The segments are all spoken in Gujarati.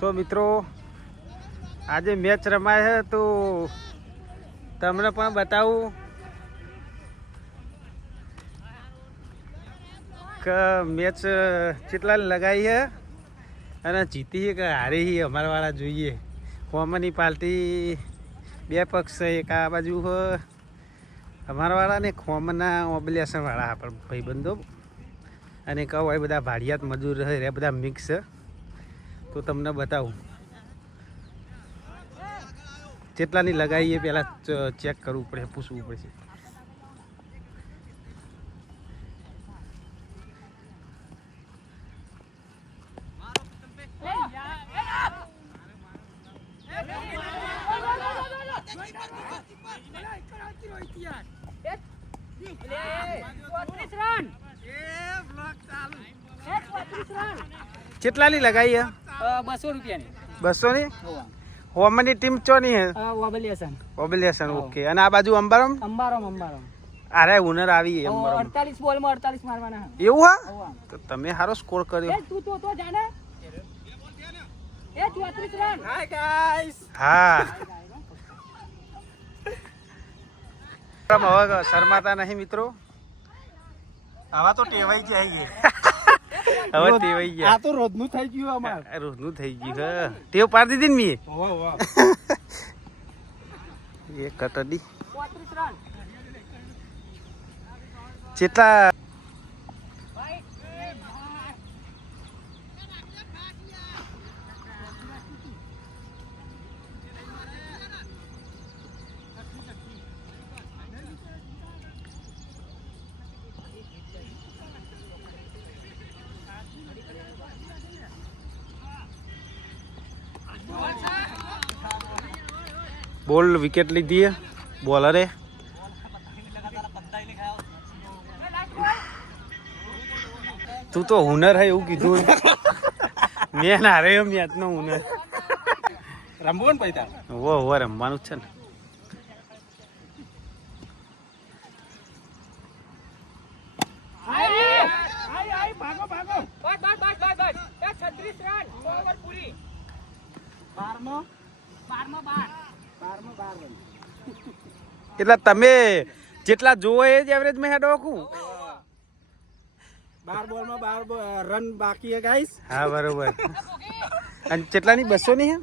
તો મિત્રો આજે મેચ રમાય છે તો તમને પણ બતાવું કે મેચ કેટલા લગાવી છે અને જીતી કે હારી છે અમારા વાળા જોઈએ. કોમની પાર્ટી બે પક્ષ છે, એક આ બાજુ અમારા વાળા ને ખોમના ઓબ્લેશન વાળા આપણા ભાઈબંધો અને કહો એ બધા ભાડિયાત મજૂર રહે બધા મિક્સ છે. તો તમને બતાવું કેટલાની લગાવીએ પહેલાં ચેક કરવું પડે, પૂછવું પડશે. કેટલાની લગાવી હે? 200 રૂપિયાની. 200 ની? હોમની ટીમ ચો ની હે? ઓબલેશન. ઓકે. અને આ બાજુ અંબારમ? અંબારમ. અરે ઉનર આવી અંબારમ. 48 બોલમાં 48 મારવાના. એવું હા? તો તમે સારો સ્કોર કર્યો. તું તો જાને. 34 રન. Hi guys. હા. હવે શરમાતા નહીં મિત્રો. આવા તો ટેવાઈ જાય. હવે ટેવાઈ ગયા. આ તો રોજનું થઈ ગયું અમાર. રોજનું થઈ ગયું હે. ટેવ પાડી દીધી ને મી. વાહ. એ કટડી 34 રન. કેટલા બોલ વિકેટ લીધી બોલરે. તું તો હુનર હે એવું કીધું. મેં ના રે મેચ નો હુનર રમવું ને પૈસા. વો રમવાનું જ છે ને. ભાગો. બસ. 36 રન. ઓવર પૂરી. 12 રન. એટલે તમે જેટલા જોવો એ જ એવરેજ માં હેડો કું. 12 બોલમાં 12 રન બાકી હે ગાઈસ. હા બરોબર. અને કેટલાની 200 ની હે?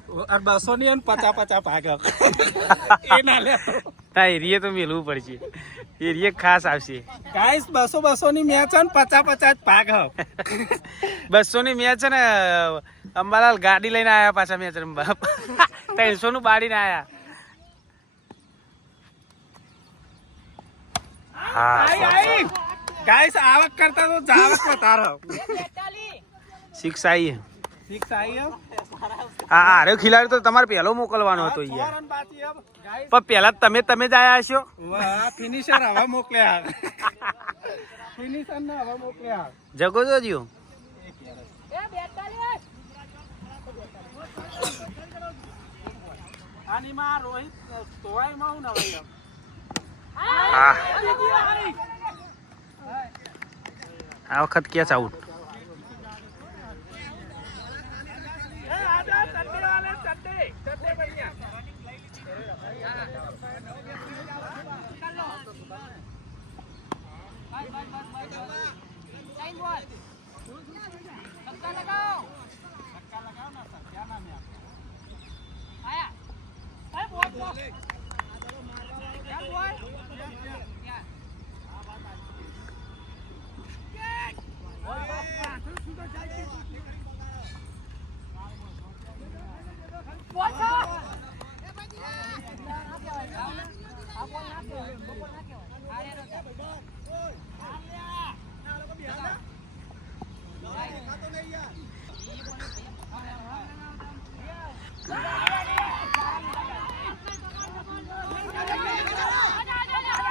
200 ની અને 50 ભાગો. એ ના લે. હા એરિયે તો મેળવું પડશે. એરિયે ખાસ આવશે. ગાઈસ 200 ની મેચ અને 50 ભાગ હે. 200 ની મેચ છે ને. અંબાલાલ ગાડી લઈને આયા પાછા મેચ રમવા. 300 નું બાડીને આયા. હા ગાઈસ આવક કરતા તો જાવક વધારો. 6 આવી. 6 આવી હે. હા અરે ખિલાડી તો તમારે પહેલો મોકલવાનો હતો યાર. પણ પહેલા તમે જ આયા હશો. વાહ ફિનિશર હવે મોકલ્યા. જગો જોજો. આની માં રોહિત તોય માં હું નવાઈ. આ વખત કેચ આઉટ.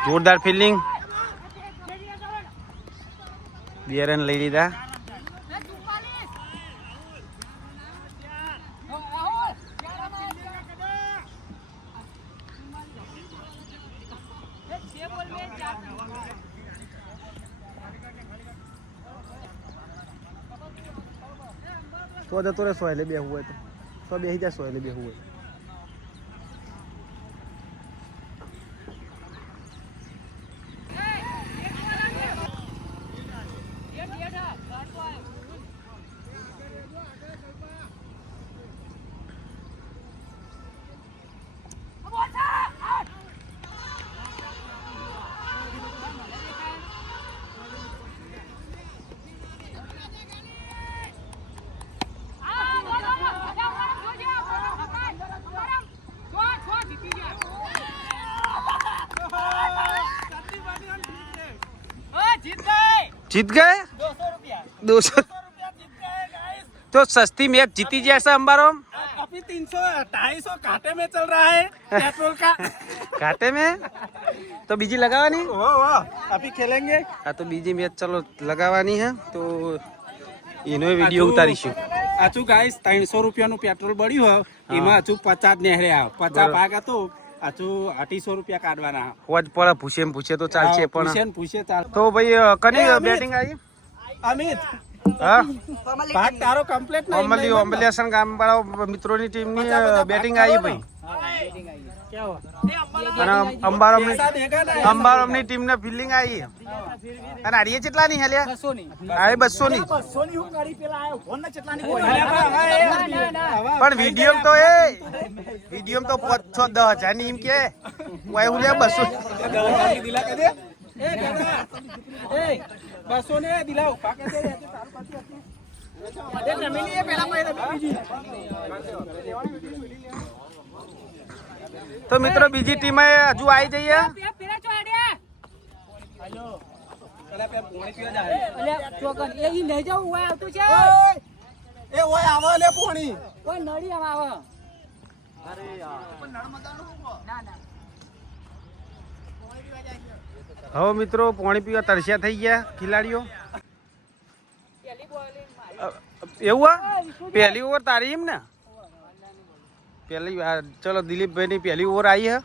જોરદાર ફિલ્ડિંગ. 2 રન લઈ લીધા. તો જતો રહેશો એટલે બેહવું હોય તો તો બેસી જશો એને બેહવું હોય. जीत गए 200 तो सस्ती मैच जीती जैसा अंबारो अभी 300-250 घाटे में चल रहा है पेट्रोल का. घाटे में तो बीजी लगावानी वो अभी खेलेंगे. हाँ तो बीजी मैच चलो लगावानी है तो इनो वीडियो उतारीशु. हजू गाइस 300 રૂપિયાનું પેટ્રોલ બળ્યું હોય એમાં હજુ 50 નેહર્યા 50 ભાગ હતો હજુ 800 રૂપિયા કાઢવાના. હોજ પડે પૂછે તો ચાલશે પણ પૂછે ચાલ. તો ભાઈ કની બેટિંગ આવી અમિત હા ભાગ તારો કમ્પ્લીટ નહીં. અંબલિયાસન ગામવાળા મિત્રોની ટીમની બેટિંગ આવી ભાઈ અને અંબારમની ટીમને ફિલ્ડિંગ આવી અને આડીએ કેટલાની હેલ્યા 200 ની પણ વિડીયો તો વિડીયો તો 5-10,000 ની એમ કે વાય હુલ્યા 200 દિલા કે દે એ દાદા 200 ને દિલાવ પાકે દે અરે જમીની એ પેલા પહેલા બીજી. તો મિત્રો બીજી ટીમે હજુ આવી જઈએ. હવે મિત્રો પાણી પીવા તરસ્યા થઈ ગયા ખેલાડીઓ. એવું પહેલી ઓવર તારી એમ ને પહેલી ચલો દિલીપભાઈ ની પહેલી ઓવર આવી હે.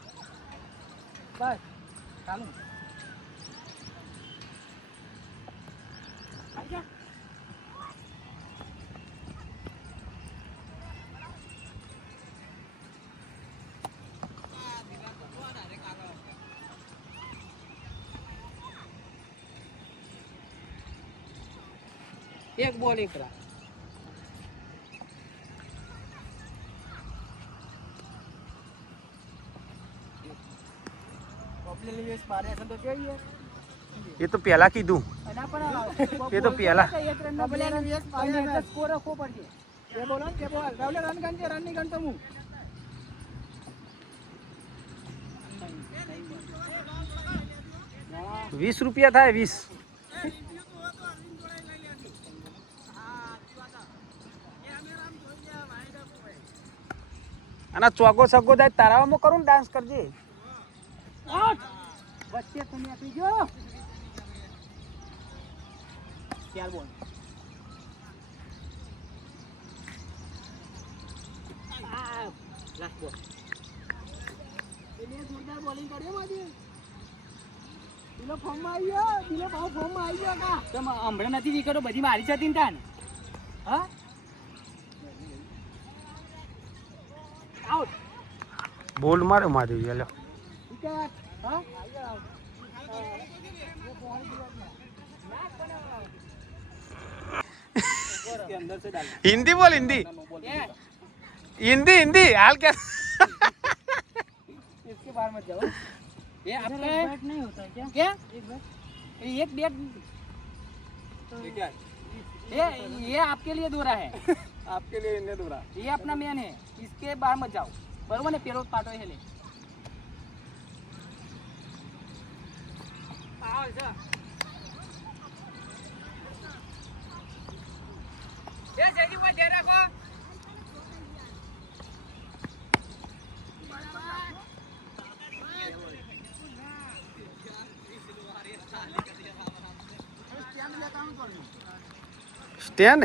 एक बॉलिंग करा એ તો પહેલા કીધું એ તો પહેલા स्कोर रखो पड़े ये बोलो के बोल रावले रन गंजे रन नहीं गंतो मु 20 રૂપિયા થાય 20. અને ચોગો સગો થાય તારાવામાં કરું ને ડાન્સ કરજે. बच्चे तुम्हें अपनी जो क्या बोल लास्ट बॉल ये जोरदार बॉलिंग करे माजी दिलो फॉर्म में आइयो दिलो भाव फॉर्म में आइयो का तुम हमणे નથી વિકેટો બધી મારી જતી ને તાન હા આઉટ બોલ મારો મારી હેલો વિકેટ હા हिंदी बोल हिंदी हिंदी हिंदी हाल क्या इसके बाहर मत जाओ ये आपका बैट नहीं होता क्या एक बैट ये आपके लिए दूरा है आपके लिए इन्हें दूरा ये अपना मैन है इसके बाहर मत जाओ बरोबर ने पेरो पाटो है ले ये जल्दी मत दे रखो स्टैंड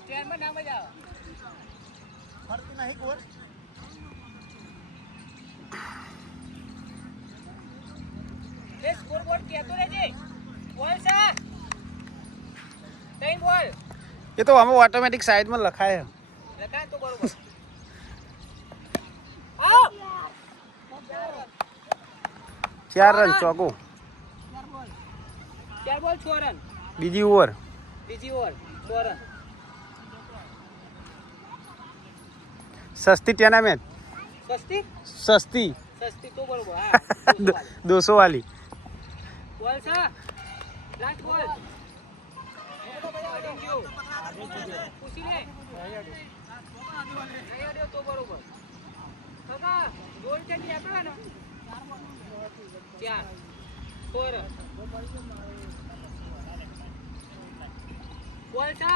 स्टैंड में ना मत जाओ फर्क नहीं कोई ये स्कोर बोर्ड क्या तो रे जी बॉल सा 3 बॉल એ તો આમાં ઓટોમેટિક સાઈડમાં લખાય છે. લખાય તો બરોબર. આવ 4 રન ચોકો. 4 બોલ 6 રન. બીજી ઓવર. બીજી ઓવર 6 રન. સસ્તી ટુર્નામેન્ટ. સસ્તી સસ્તી સસ્તી તો બરોબર. હા 200 વાલી. બોલ છે લાસ્ટ બોલ. પૂછી લે. નહીં અડ્યો તો બરોબર. કાકા ગોલ ચડી આપે ને 4 4 બોલ છે.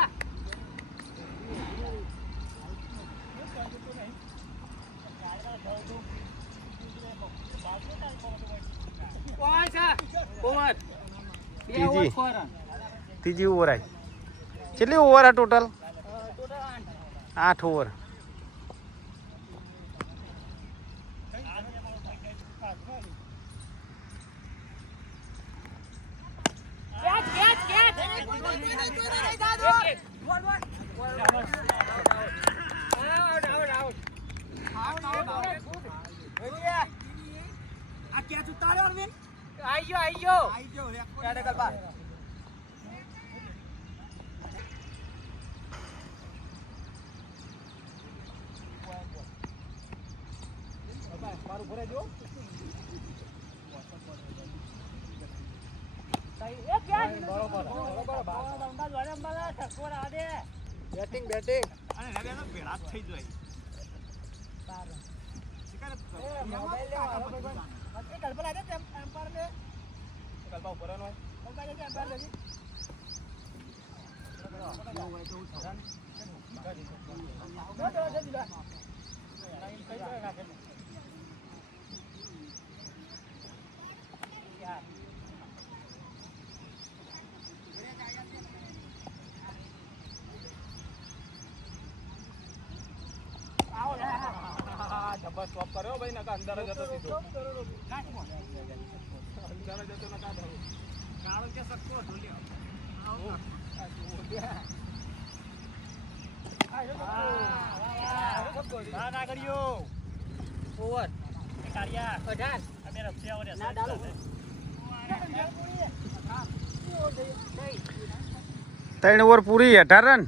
બોલ છે ઓવર. 2 over 6 run. ત્રીજી ઓવર આવી. કેટલી ઓવર આ total? Total 8 over. Catch catch catch. બોલ બોલ. Out out out. આ કેચ ઉતાર્યો અરવિંદ. આઈ ગયો. કાઢે કલબા. મારું ભરે જો. બેટિંગ અને હવે ભેળા થઈ જાય. જબરદસ્ત સ્ટોપ કર્યો ભાઈ, નકા અંદર જ હતો સીધો. અંદર જ હતો નકા ધરો. કાળો કે સક્કો ઢોલ્યો. ના કર્યો. ઓવર. કાઢ્યા. 18. અમે રફિયા ઓરે ના ડાલો. 3 ओवर पूरी 18 रन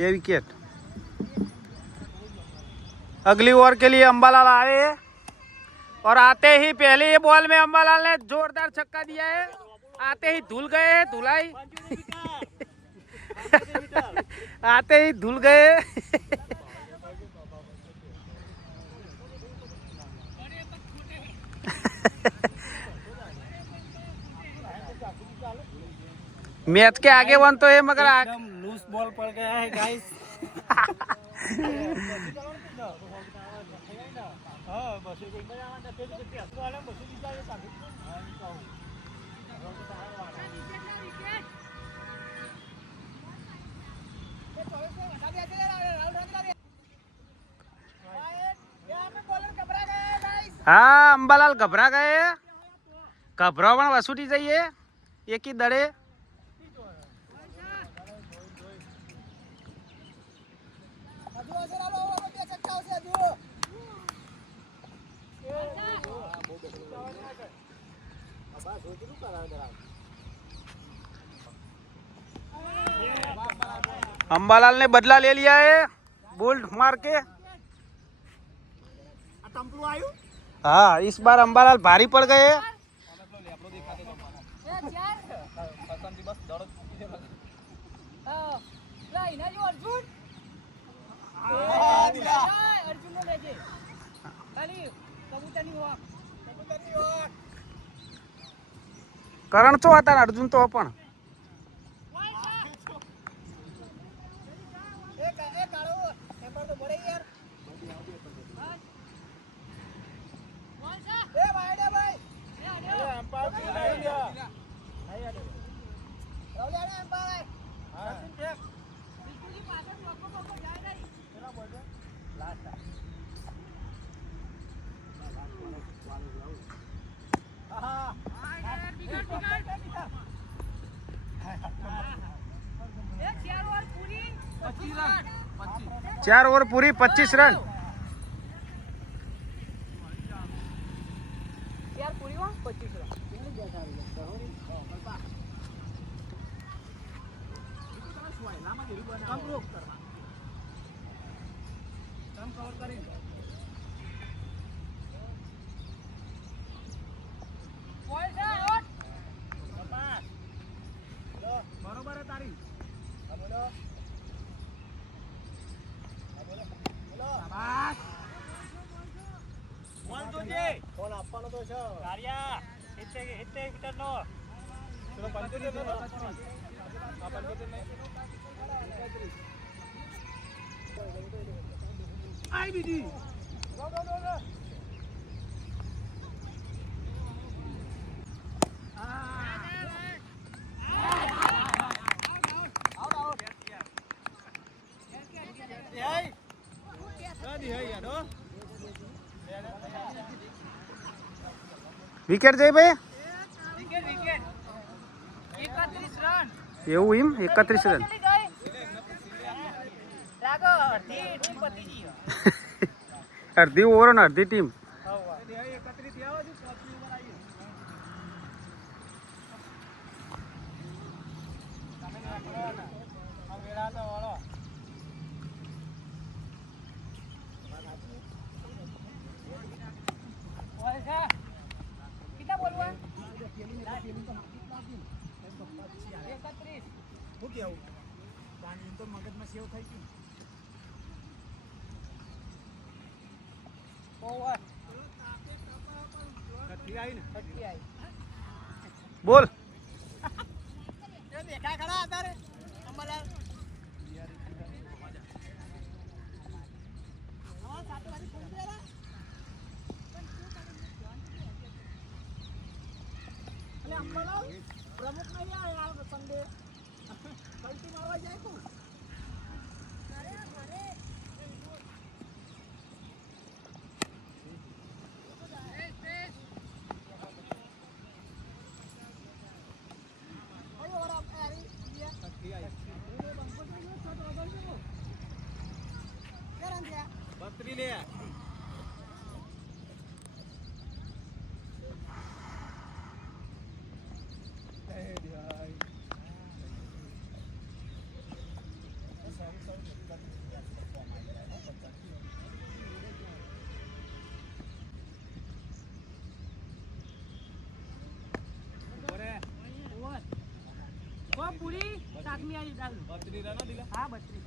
2 विकेट। अगली ओवर के लिए अंबालाल आए हैं और आते ही पहले ही बॉल में अंबालाल ने जोरदार छक्का दिया है। आते ही धुल गए हैं, धुलाई आते ही धुल गए मैच के आगे वन तो है मगर एकदम लूज बॉल पड़ गया है गाइस। हाँ अंबालाल घबरा गए, घबरावण वसूटी जाइए एक ही दड़े। अंबालाल ने बदला ले लिया है बोल्ट मार के। हाँ इस बार अंबालाल भारी पड़ गए। करण तो आता अर्जुन तो पण 4 ઓવર પૂરી 25 રન. બરોબર હે તારી. બોલ જોજે. બોલ આપવાનો તો છે. કાર્યા 70 મીટરનો. ચલો 75 નો. આ 75 નહીં. આઈ બીજી. Go go go go. Wicket જઈ ભાઈ વિકેટ 31 રન. એવું એમ 31 રન. રાગો અડધી ટીમ પતી ગઈ. અડધી ઓવર અને અડધી ટીમ. कितना बोलवा? 31. તો મગજમાં સેવ થઈ ગઈ. ઓવર. કટલી આવી ને? કટલી આવી. બોલ. એ બેઠા ખડા હતા રે અંબાલાલ. પ્રમુખ નહીં આવ્યા સંડે કલ્ટી મારવા જાય તું. બત્રી લે. પૂરી સાતમી આવી ચાલુ 32 રન દિલા. હા 32.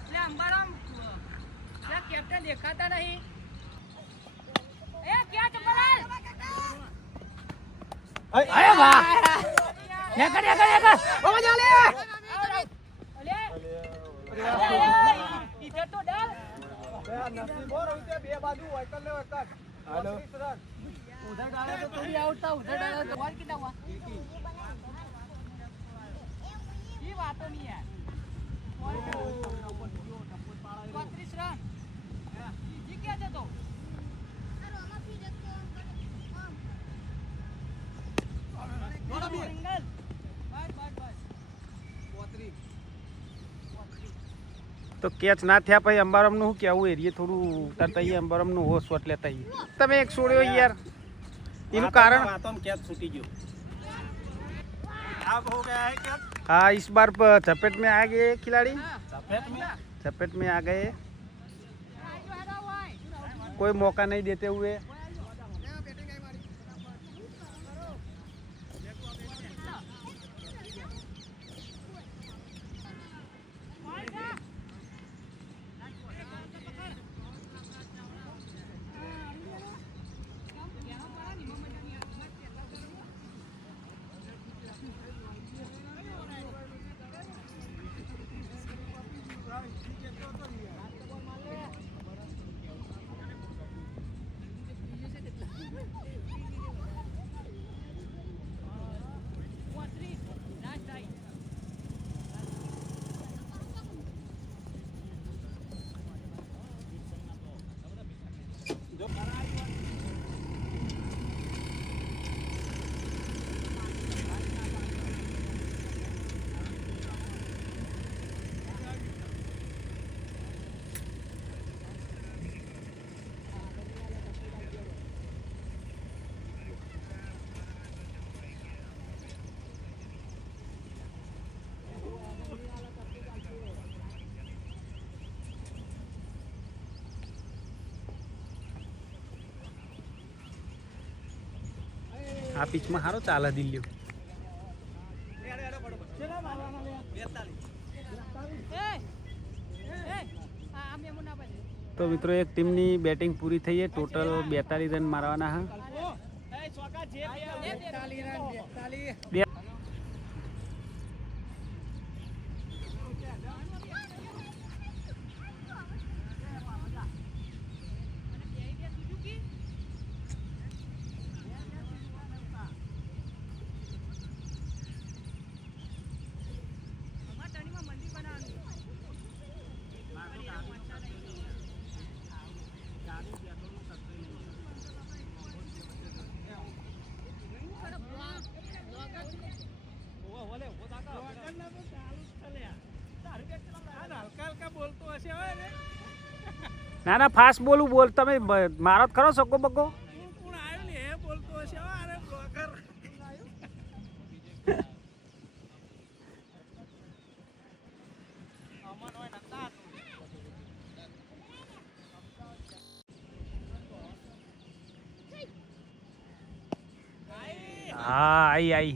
એટલે અંબારામ ત્યાં કેપ્ટન દેખાતા નહીં. એ ક્યાં ચંપાલાલ? અરે વાહ. નેકર ઓ મજા લે. ઇધર તો ડાલ. નસીબ હો રહી છે બે બાજુ વૈકલ લે વૈકલ. હાલો. उधर डाला तो थोड़ी आउट था. उधर डाला तो और कितना हुआ? ये बात नहीं है. 35 रन. ये क्या था तो? सिंगल. बस. 35. તો કેચ ના થયા પછી અંબારમનું શું કહેવું એરિયે થોડું ઉતારતા આવીએ અંબારમનું હો શોટ લેતા આવીએ. તમે એક છોડ્યો યાર એનું कारण कैच छूटी गयो. अब हो गया है कैच. हाँ इस बार झपेट में आ गए खिलाड़ी. झपेट में आ गए. कोई मौका नहीं देते हुए. આ પીચમાં સારો ચાલે દિલ્હી. તો મિત્રો એક ટીમની બેટિંગ પૂરી થઈ છે. ટોટલ 42 રન મારવાના હા. ના ના ફાસ્ટ બોલું બોલ તમે મારો જ ખરો સગો બગો. હા આઈ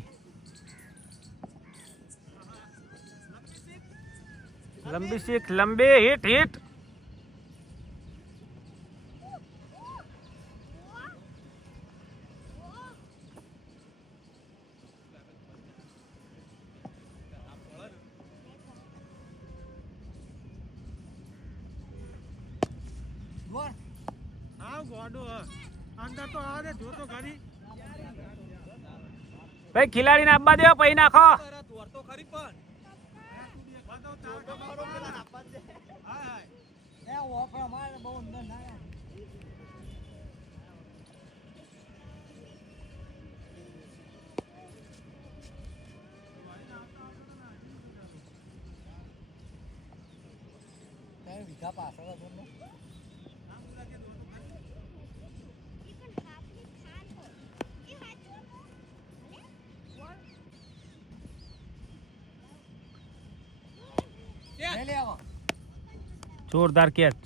લંબી સિક્સ લંબે હિટ. ભાઈ ખિલાડીને આપવા દેવા પછી નાખો. જોરદાર કેચ.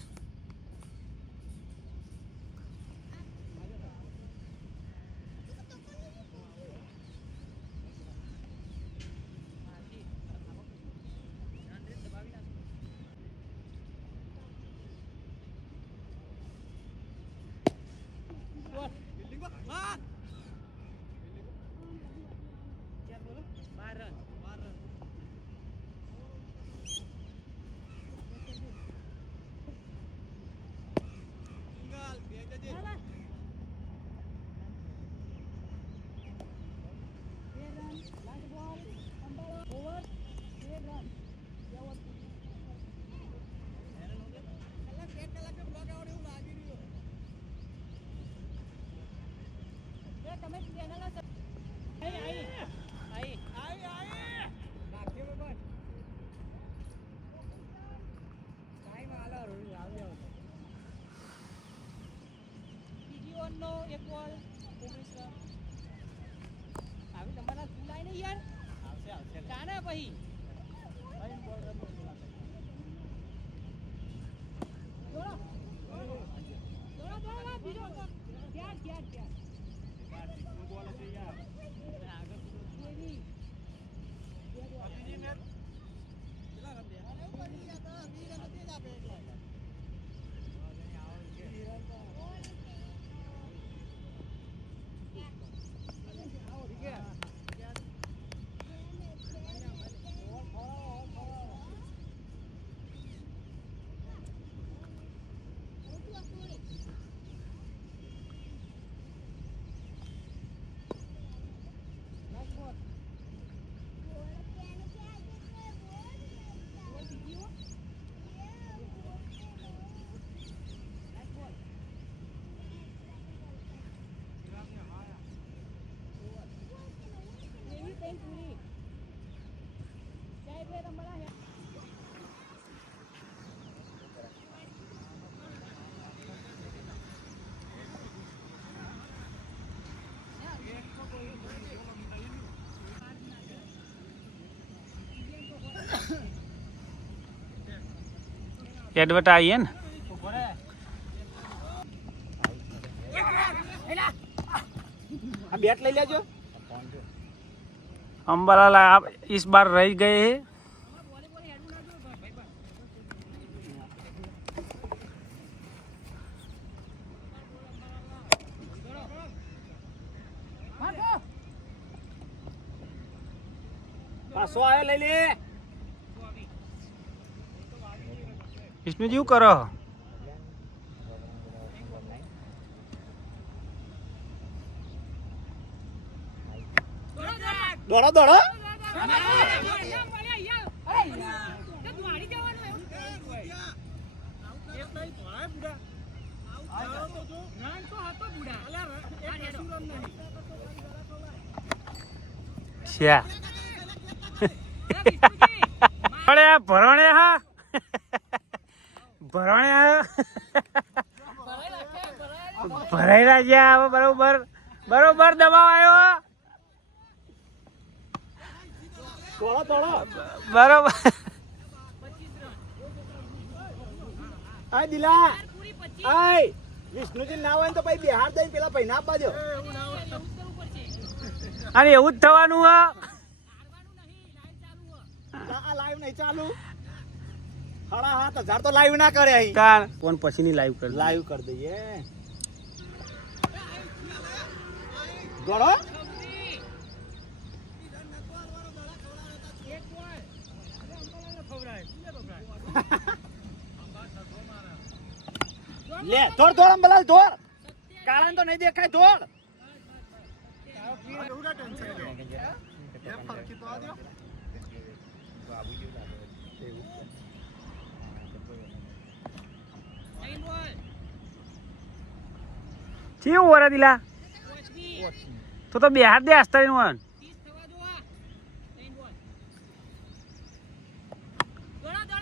एडवर्ट आई है ना આ બે બેટ લઈ લેજો. अंबालाल आप इस बार रह गए हैं. પાછો આવ્યો લઈ લે. विष्णु जी करो. દોડો દોડો. શ્યા ભરણે હા ભરણે ભરાયેલા ગયા હવે બરોબર બરોબર દબાવ આવ્યો. દોડો દોડો. બરોબર. આ દિલા આય વિષ્ણુજી ના હોય ને તો પછી બિહાર દઈ પેલા પૈના આપવા દો. અને એવું જ થવાનું હા. આ લાઈવ નહીં ચાલુ. 7,500 તો લાઈવ ના કરે અહીં. તાર કોણ પછીની લાઈવ કર લાઈવ કરી દઈએ. દોડો. લે દોડ દોડ અંબલાલ દોડ. કારણ તો નહીં દેખાય દોડ. કેવું વરા દિલા તો બિહાર દે આસ્તા નું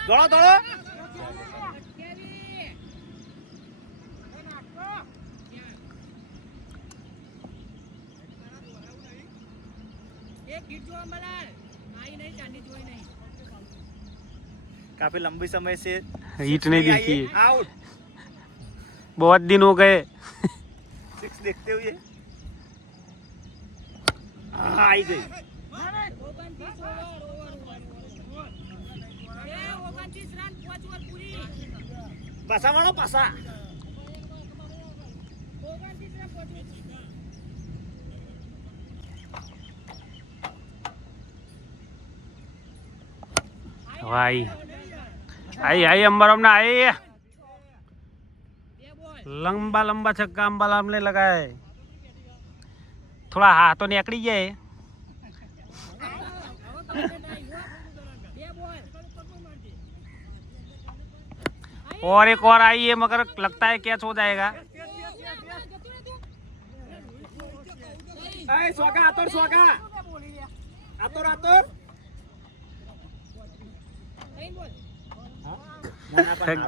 દોડો દોડો. काफी लंबी समय से हिट नहीं देखी. आउट. बहुत दिन हो गए. 6 देखते हुए आई गई. पासा वालों पासा. भाई आई आई अंबर हमने आई लंबा लंबा छक्का अंबाला हमने लगाया है. थोड़ा हाथों ने अकड़ी जाए. और एक और आई है मगर लगता है कैच हो जाएगा. स्वागा आतोर स्वागा आतोर आतोर.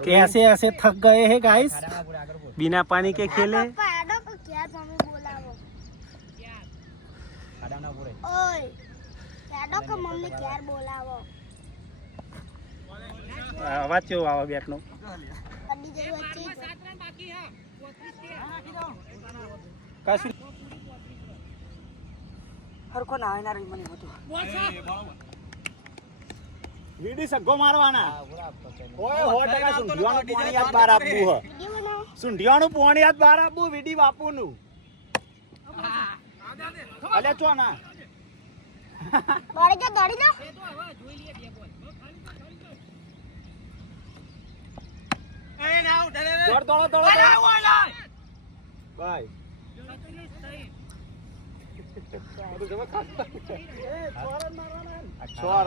कैसे ऐसे थक गए हैं गाइस बिना पानी के खेले. અવાજ કેવો આવે બેટ નો. કશું હરકો ના આવે ના રહી મને બધું વીડી સગ્ગો મારવાના. ઓય 100% સુંઢિયાનું પાણી યાદ બહાર આપવું હ. સુંઢિયાનું પાણી યાદ બહાર આપવું વીડી બાપુનું. અલે ચો ના. દોડી જા દોડ દોડો દોડો બાય. છોડ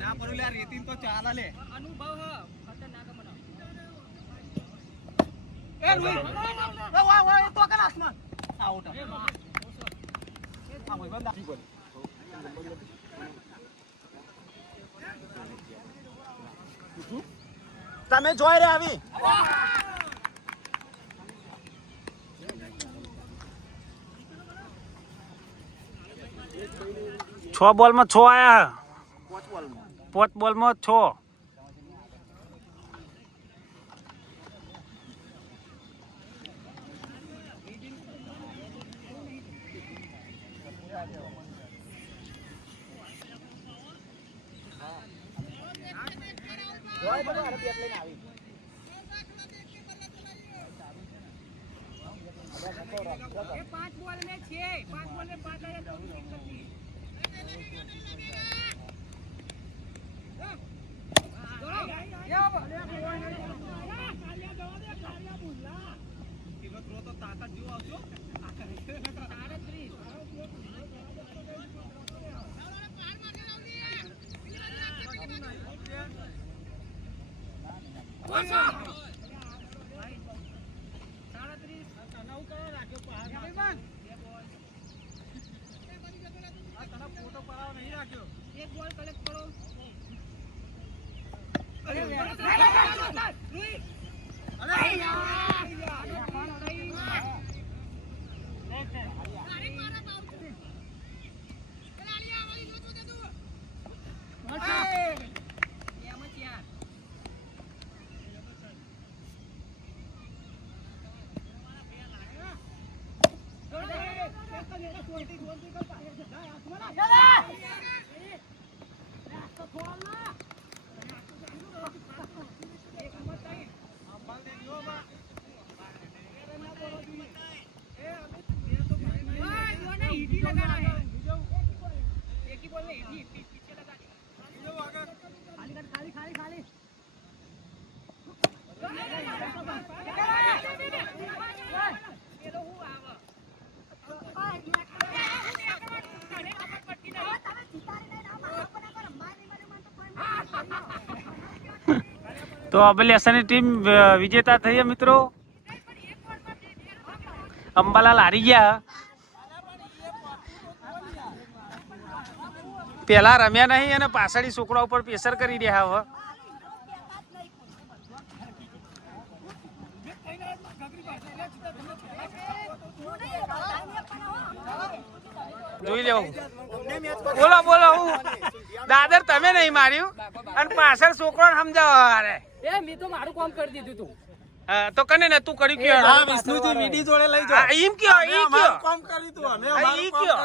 ના પડું લે રેતી તો તો ચાલે લે અનુભવ હ ખતરનાક મને એ રૂઈ વાહ એ તો કલાસમાં આઉટ આ ભાઈ બંધ તમે જોઈ રહ્યા આવી 6 બોલમાં 6 આયા 5 બોલમાં 5 બોલમાં 6 જોઈ બધું આરે બેટ લઈને આવી એ 5 બોલ મે છે 5 બોલ મે 5 આયા તો વિકેટ કરતી એક બોલ કલેક્ટ કરો તો અબલેસની ટીમ વિજેતા થઈ છે મિત્રો અંબાલાલ હારી ગયા પેલા રમ્યા નહીં અને પાછળી છોકરા ઉપર પ્રેશર કરી રહ્યા હવે જોઈ લેવું બોલો બોલો હું દાદર તમે નહીં માર્યું અને પાછળ છોકરો સમજાવો અરે એ મેં તો મારું કામ કરી દીધું તું તો કને ને તું કર્યું કયો વિષ્ણુજી વીડી જોડે લઈ જાઓ એમ કયો ઈ કયો કામ કર્યું તું અમે ઈ કયો